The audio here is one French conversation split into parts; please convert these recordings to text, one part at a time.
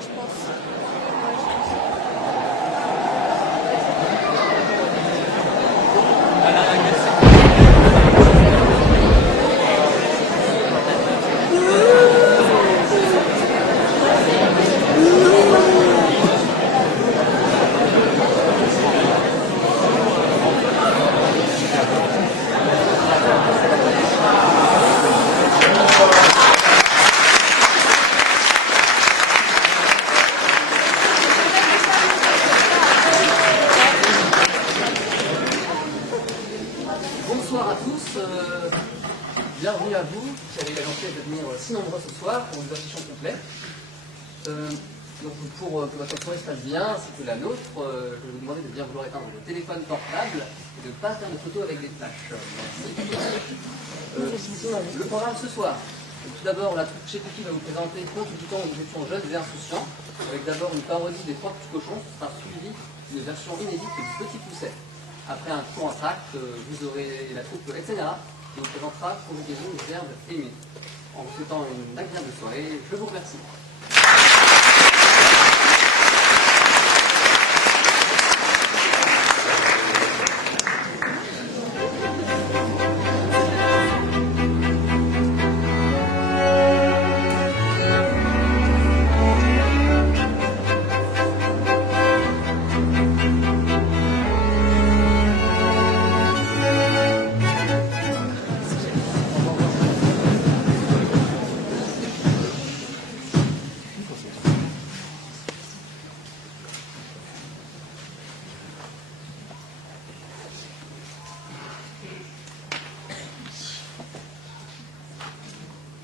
je pense. Bonsoir à tous, bienvenue à vous qui avez la gentillesse de venir si nombreux ce soir pour une affichons complète. Donc pour que votre soirée se passe bien, ainsi que la nôtre, je vais vous demander de bien vouloir éteindre vos téléphones portables et de ne pas faire de photos avec des flashs. Merci. Sinon, le programme ce soir. Tout d'abord, la troupe chez Pipi va vous présenter Conte du temps où nous étions jeunes et insouciants, avec d'abord une parodie des Trois petits cochons, ce sera suivi d'une version inédite du Petit Pousset. Après un tour en tract, vous aurez la troupe etc. qui vous présentera conjugaison des verbes émis. En vous souhaitant une agréable soirée, je vous remercie.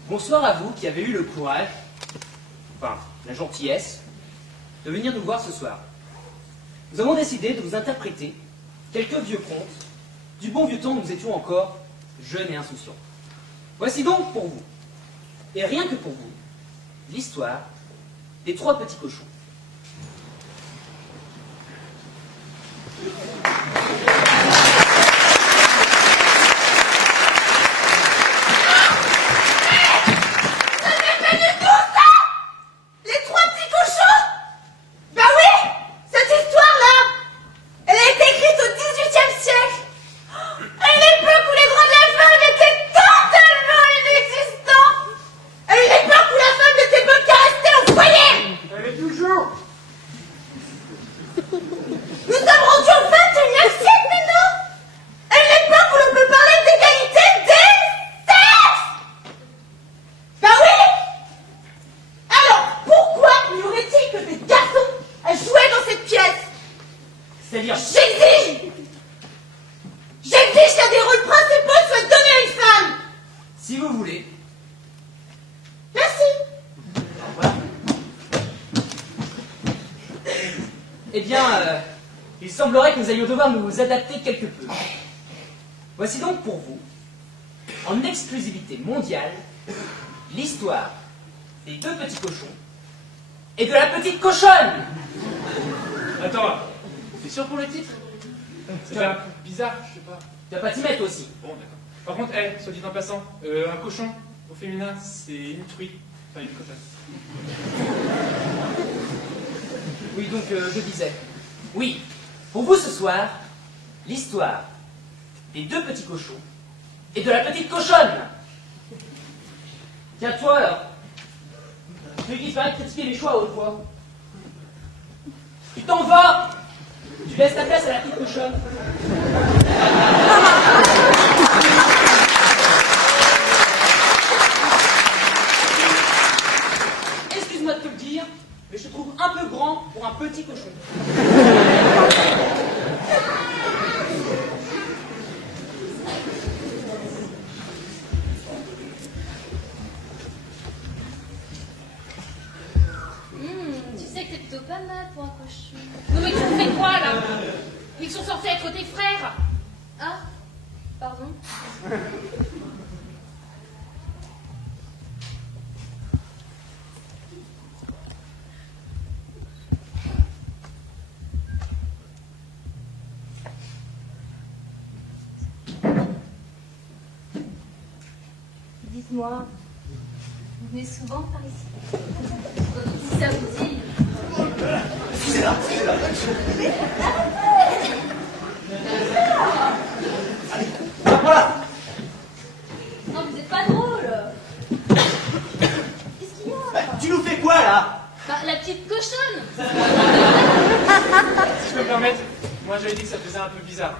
Bonsoir à vous qui avez eu le courage, enfin la gentillesse, de venir nous voir ce soir. Nous avons décidé de vous interpréter quelques vieux contes du bon vieux temps où nous étions encore jeunes et insouciants. Voici donc pour vous, et rien que pour vous, l'histoire des Trois petits cochons. C'est-à-dire, J'exige qu'un des rôles principaux soit donné à une femme. si vous voulez. Merci. Au revoir. Eh bien, il semblerait que nous allions devoir nous adapter quelque peu. Voici donc pour vous, en exclusivité mondiale, l'histoire des deux petits cochons et de la petite cochonne. Attends, t'es sûr pour le titre? C'est un peu bizarre, je sais pas. Tu vas pas t'y mettre aussi. Bon, d'accord. Par contre, soit dit en passant, un cochon au féminin, c'est une truie. Enfin, une cochonne. Oui, donc je disais. Oui, pour vous ce soir, l'histoire des deux petits cochons et de la petite cochonne. Tiens, toi alors, celui qui se paraît critiquer les choix autrefois. Tu t'en vas. Tu laisses ta place à la petite cochonne. Excuse-moi de te le dire, mais je te trouve un peu grand pour un petit cochon. Tu sais que t'es plutôt pas mal pour un cochon. Non mais tu fais quoi là? Ils sont censés être tes frères. Ah, pardon. Dites-moi, vous venez souvent par ici? Si ça vous dit. Excusez-la, excusez-la. Allez, voilà. Non, vous êtes pas drôle. Qu'est-ce qu'il y a? Tu nous fais quoi, là? Bah, la petite cochonne. Si je peux me permettre, moi j'avais dit que ça faisait un peu bizarre.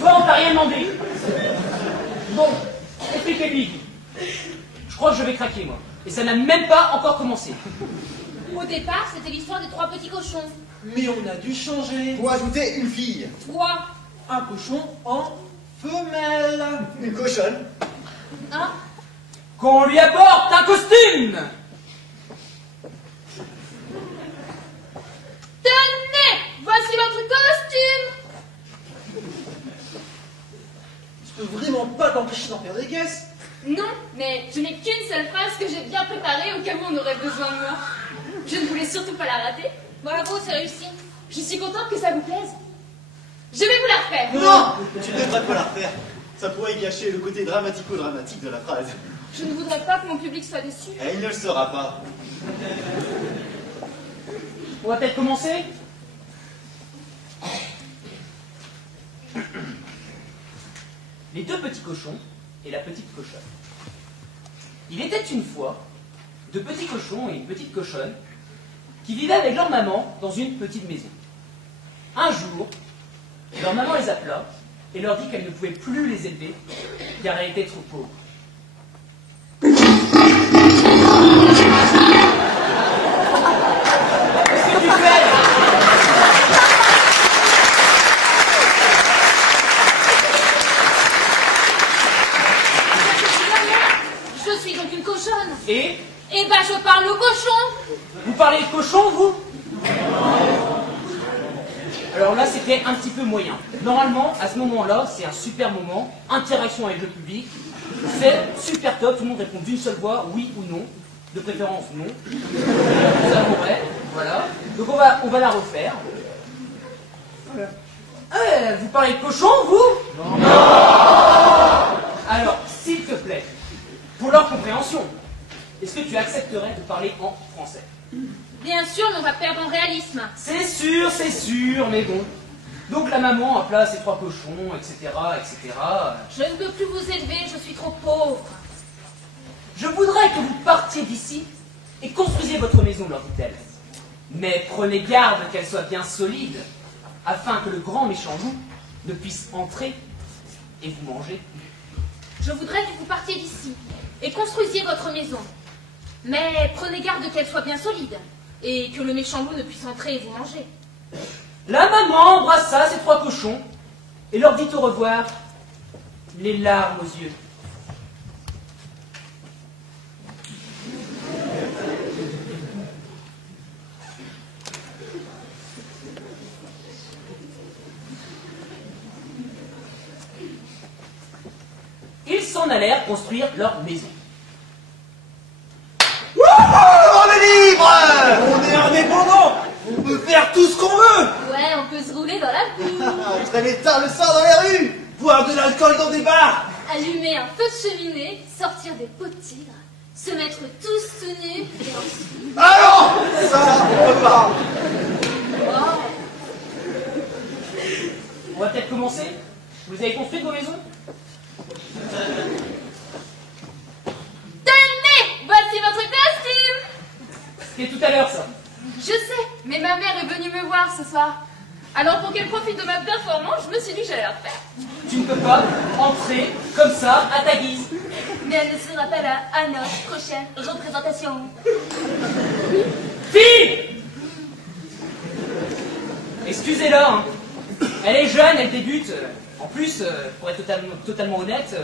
Toi, on t'a rien demandé. Bon, expliquez-lui. Je crois que je vais craquer, moi. Et ça n'a même pas encore commencé. Au départ, c'était l'histoire des 3 petits cochons. Mais on a dû changer. Pour ajouter une fille. 3. Un cochon en femelle. Une cochonne. Hein? Qu'on lui apporte un costume. Tenez! Voici votre costume! Tu peux vraiment pas t'empêcher d'en faire des caisses. Non, mais je n'ai qu'une seule phrase que j'ai bien préparée au cas où on aurait besoin de moi. Je ne voulais surtout pas la rater. Bravo, c'est réussi. Je suis contente que ça vous plaise. Je vais vous la refaire. Non, tu ne devrais pas la refaire. Ça pourrait cacher le côté dramatico-dramatique de la phrase. Je ne voudrais pas que mon public soit déçu. Et il ne le sera pas. On va peut-être commencer. Les 2 petits cochons et la petite cochonne. Il était une fois 2 petits cochons et une petite cochonne qui vivaient avec leur maman dans une petite maison. Un jour, leur maman les appela et leur dit qu'elle ne pouvait plus les élever car elle était trop pauvre. Qu'est-ce que tu fais? Je suis donc une cochonne. Et Eh ben, je parle au cochon. vous parlez de cochon, vous? Alors là, c'était un petit peu moyen. Normalement, à ce moment-là, c'est un super moment, interaction avec le public, c'est super top, tout le monde répond d'une seule voix, oui ou non, de préférence non. Ça pourrait, voilà. Donc on va la refaire. Vous parlez de cochon, vous? Non. Alors, s'il te plaît, pour leur compréhension, est-ce que tu accepterais de parler en français? Bien sûr, mais on va perdre en réalisme. C'est sûr, mais bon. Donc la maman appela ses 3 cochons, etc., etc. Je ne peux plus vous élever, je suis trop pauvre. Je voudrais que vous partiez d'ici et construisiez votre maison, leur dit-elle. Mais prenez garde qu'elle soit bien solide, afin que le grand méchant loup ne puisse entrer et vous manger. Je voudrais que vous partiez d'ici et construisiez votre maison. Mais prenez garde qu'elle soit bien solide et que le méchant loup ne puisse entrer et vous manger. La maman embrassa ses 3 cochons et leur dit au revoir, les larmes aux yeux. Ils s'en allèrent construire leur maison. On est libre! On est indépendant! On peut faire tout ce qu'on veut! Ouais, on peut se rouler dans la boue, Traîner tard le soir dans les rues! Boire de l'alcool dans des bars! allumer un feu de cheminée, sortir des pots de tigre, se mettre tous tout nus et ensuite... Ah non! Ça, on peut pas! Oh, On va peut-être commencer. Vous avez construit vos maisons? tenez, voici votre costume. C'était tout à l'heure, ça. Je sais, mais ma mère est venue me voir ce soir. Alors pour qu'elle profite de ma performance, je me suis dit que j'allais la faire. Tu ne peux pas entrer comme ça, à ta guise. Mais elle ne sera pas là à notre prochaine représentation. Fille! Excusez-la, hein. Elle est jeune, elle débute. En plus, pour être totalement honnête,